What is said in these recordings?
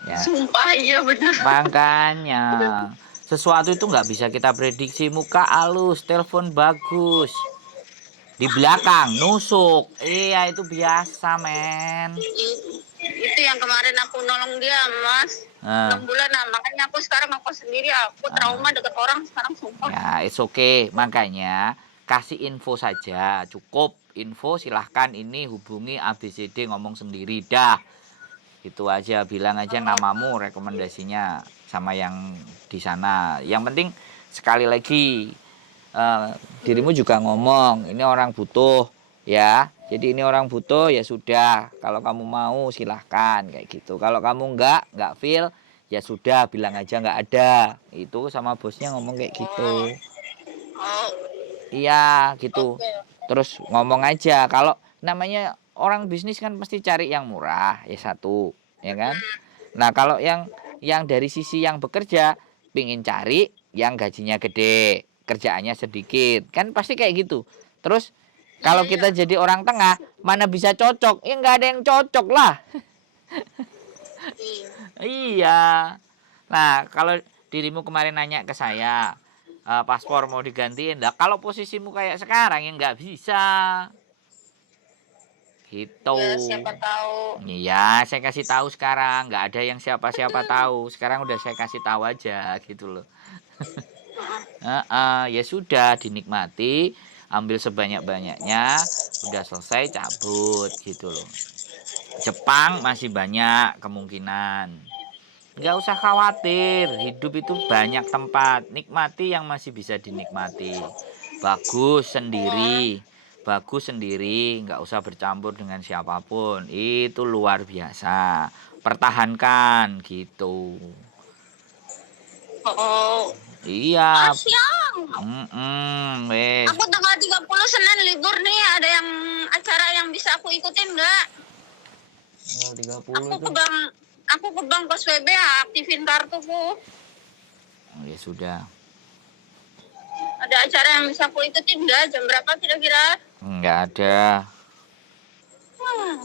Ya, Sumpah iya bener. makanya sesuatu itu nggak bisa kita prediksi. Muka halus, telepon bagus, di belakang nusuk. Iya, itu biasa, men. Itu yang kemarin aku nolong dia, Mas. 6 Nah, bulan, nah makanya aku sekarang aku sendiri, aku trauma deket orang sekarang, sumpah. ya, it's okay. Makanya kasih info saja, cukup info. Silahkan ini hubungi ABCD, ngomong sendiri dah. Itu aja, bilang aja namamu, rekomendasinya sama yang di sana. Yang penting sekali lagi dirimu juga ngomong, ini orang butuh ya. Jadi ini orang butuh, ya sudah. Kalau kamu mau silahkan kayak gitu. Kalau kamu nggak feel, ya sudah, bilang aja nggak ada. Itu sama bosnya ngomong kayak Oh, gitu. oh, Iya gitu. oke. Terus ngomong aja, kalau namanya orang bisnis kan pasti cari yang murah, ya satu, ya kan? Nah, kalau yang dari sisi yang bekerja pingin cari yang gajinya gede, kerjaannya sedikit, kan pasti kayak gitu. Terus Iya, kalau iya. kita jadi orang tengah, mana bisa cocok? Ya nggak ada yang cocok lah. Iya. Iya. Nah, kalau dirimu kemarin nanya ke saya, paspor mau digantiin, lah kalau posisimu kayak sekarang ya nggak bisa. Gitu. Ya siapa tahu. Iya, saya kasih tahu sekarang, nggak ada yang siapa-siapa tahu. Sekarang udah saya kasih tahu aja gitu loh. Ya sudah, dinikmati, ambil sebanyak-banyaknya, udah selesai cabut gitu loh. Jepang masih banyak kemungkinan. Nggak usah khawatir, hidup itu banyak tempat. Nikmati yang masih bisa dinikmati. Bagus sendiri, bagus sendiri, nggak usah bercampur dengan siapapun. Itu luar biasa. Pertahankan gitu. Oh, Iya, siang. wes. Aku tanggal 30 Senin libur nih, ada yang acara yang bisa aku ikutin nggak? Tanggal 30 Aku itu. ke bank, aku ke bank POSBB aktifin kartuku. Oh, ya sudah. Ada acara yang bisa aku ikutin nggak? Jam berapa kira-kira? Nggak ada. Hmm,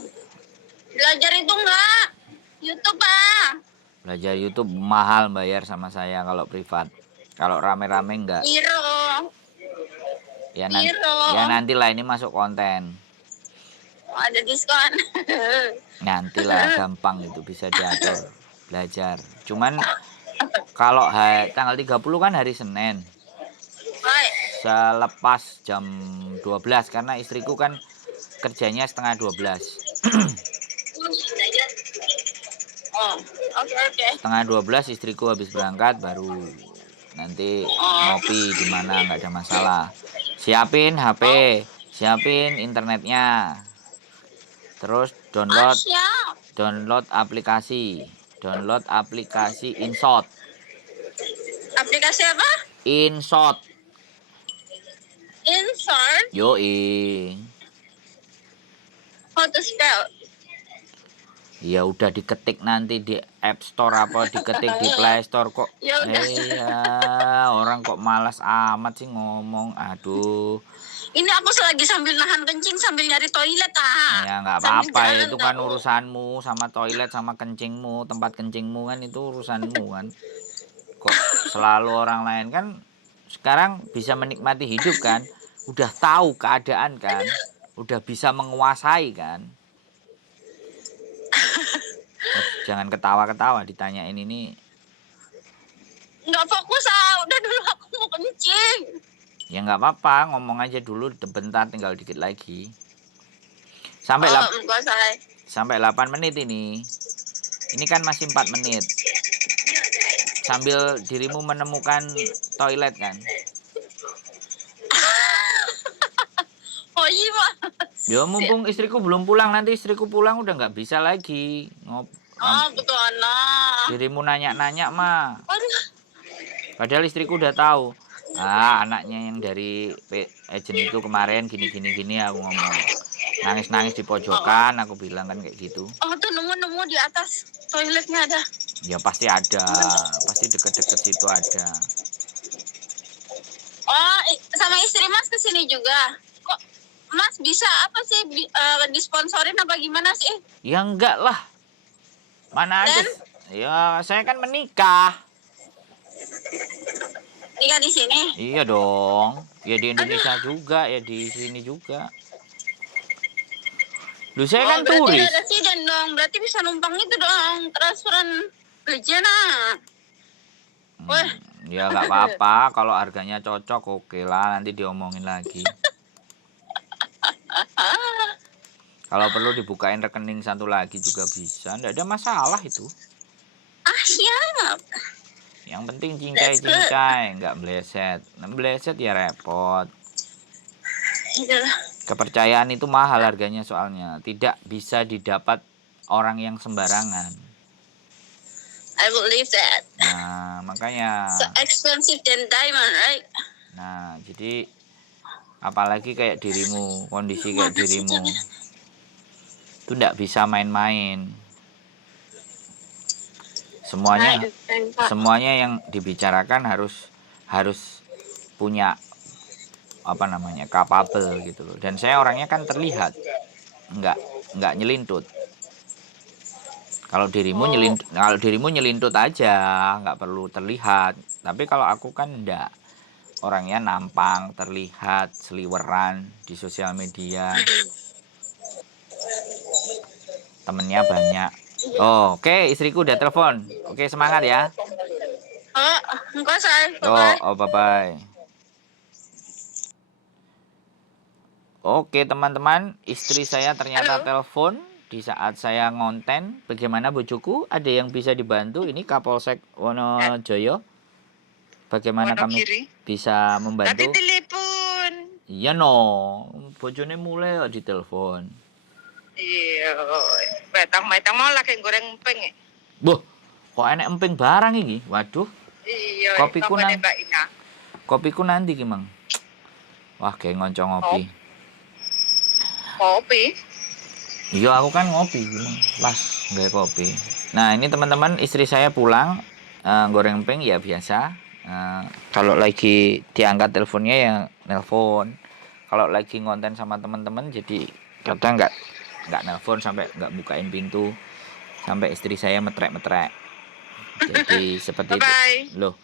belajar itu nggak? YouTube Belajar YouTube mahal bayar sama saya kalau privat. Kalau rame-rame enggak. Biro, Ya biro. nantilah, ini masuk konten. Oh, ada diskon. Nantilah, gampang itu, bisa diatur. Belajar. Cuman kalau tanggal 30 kan hari Senin. Baik. Selepas jam 12 karena istriku kan kerjanya setengah 12. Oh, oke oke. Setengah 12 istriku habis berangkat, baru nanti Oh, ngopi di mana, nggak ada masalah. Siapin HP, oh, siapin internetnya. Terus download siap. download aplikasi. Download aplikasi InShot. Aplikasi apa? InShot. Insert. Yoi. How to spell? Ya udah, diketik nanti di App Store apa diketik di Play Store kok. Ya udah. Orang kok malas amat sih ngomong. Aduh. Ini aku lagi sambil nahan kencing sambil nyari toilet Ya nggak Sambil apa-apa, jalan itu kan tahu. urusanmu, sama toilet sama kencingmu, tempat kencingmu kan itu urusanmu kan. Kok selalu orang lain kan. Sekarang bisa menikmati hidup kan. Udah tahu keadaan kan. Udah bisa menguasai kan. Jangan ketawa-ketawa ditanyain ini. Nggak fokus udah dulu aku mau kencing. Ya nggak apa-apa, ngomong aja dulu bentar, tinggal dikit lagi. Sampai Oh, enggak salah. sampai 8 menit ini. Ini kan masih 4 menit. Sambil dirimu menemukan toilet kan. Oh iya, Mas. Ya mumpung istriku belum pulang, nanti istriku pulang udah nggak bisa lagi. Oh, betul anak. Dirimu nanya-nanya mah. Aduh. Padahal istriku udah tahu. Anaknya yang dari agent itu kemarin gini aku ngomong. Nangis-nangis di pojokan, aku bilang kan kayak gitu. Oh, tuh nemu di atas toiletnya ada. Ya pasti ada, pasti deket-deket situ ada. Oh, sama istri Mas kesini juga. Kok Mas bisa apa sih disponsorin apa gimana sih? Ya enggak lah. Mana ada Dan? Ya, saya kan menikah. Nikah di sini. Iya dong. Ya di Aduh. Indonesia juga, ya di sini juga. Lu saya Oh, kan berarti udah turis. residen dong. Berarti bisa numpang itu dong. Transferan Lejana. Wah, Ya nggak apa-apa. Kalau harganya cocok, oke lah. Nanti diomongin lagi. Kalau perlu dibukain rekening satu lagi juga bisa. Nggak ada masalah itu. siap. Yang penting That's good. cincai-cincai, nggak meleset. Nah, meleset ya repot. Itulah. Kepercayaan itu mahal harganya soalnya. Tidak bisa didapat orang yang sembarangan. I believe that. Nah, makanya. So expensive than diamond, right? Nah, jadi apalagi kayak dirimu, kondisi kayak dirimu. Itu nggak bisa main-main. Semuanya yang dibicarakan harus punya apa namanya, capable gitu loh. Dan saya orangnya kan terlihat nggak nyelintut. Kalau dirimu nyelintut aja, nggak perlu terlihat. Tapi kalau aku kan enggak, orangnya nampang, terlihat, seliweran di sosial media, temennya banyak. Oh, oke, istriku udah telepon. Oke, semangat ya. Oh, enggak saya. Bye bye. Oke teman-teman, istri saya ternyata Halo. telepon di saat saya ngonten. Bagaimana bojoku? Ada yang bisa dibantu? Ini Kapolsek Wonojoyo. Bagaimana kami bisa membantu? Tapi telepon. Iya no, bojone mulai kok ditelepon. Iya, betang-betang mau lagi goreng emping. Boh, kok enek emping barang ini? Waduh, Iya, kopiku nanti gimang. Wah, kayak ngoncong ngopi. Kopi? Iya, aku kan ngopi gimang. Pas nggak kopi. Nah, ini teman-teman, istri saya pulang goreng emping ya biasa. Kalau lagi diangkat teleponnya ya nelpon. Kalau lagi ngonten sama teman-teman jadi kadang nggak nelpon sampai nggak bukain pintu sampai istri saya metrek-metrek. Jadi seperti itu. Loh.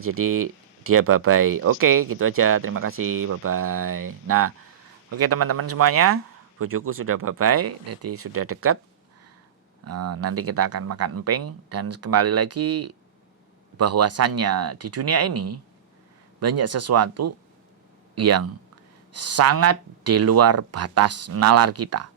Jadi dia bye-bye. Oke, gitu aja. Terima kasih. Bye-bye. Nah, oke teman-teman semuanya. Bojoku sudah bye-bye. Jadi sudah dekat. Nanti kita akan makan emping. Dan kembali lagi bahwasannya di dunia ini banyak sesuatu yang sangat di luar batas nalar kita.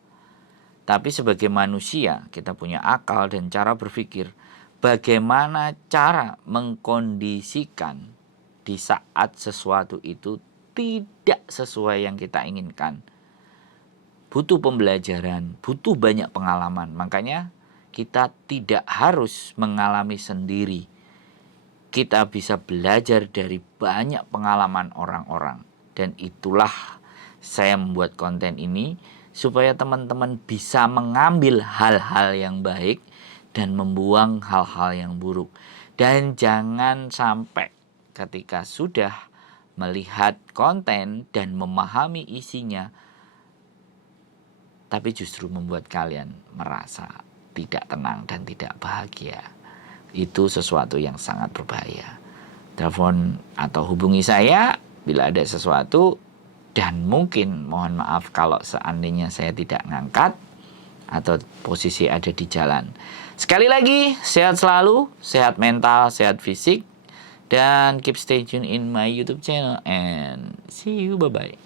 Tapi sebagai manusia kita punya akal dan cara berpikir. Bagaimana cara mengkondisikan di saat sesuatu itu tidak sesuai yang kita inginkan. Butuh pembelajaran, butuh banyak pengalaman. Makanya kita tidak harus mengalami sendiri. Kita bisa belajar dari banyak pengalaman orang-orang. Dan itulah saya membuat konten ini supaya teman-teman bisa mengambil hal-hal yang baik dan membuang hal-hal yang buruk. Dan jangan sampai ketika sudah melihat konten dan memahami isinya, tapi justru membuat kalian merasa tidak tenang dan tidak bahagia. Itu sesuatu yang sangat berbahaya. Telepon atau hubungi saya bila ada sesuatu. Dan mungkin mohon maaf kalau seandainya saya tidak ngangkat atau posisi ada di jalan. Sekali lagi, sehat selalu, sehat mental, sehat fisik, dan keep stay tune in my YouTube channel and see you, bye-bye.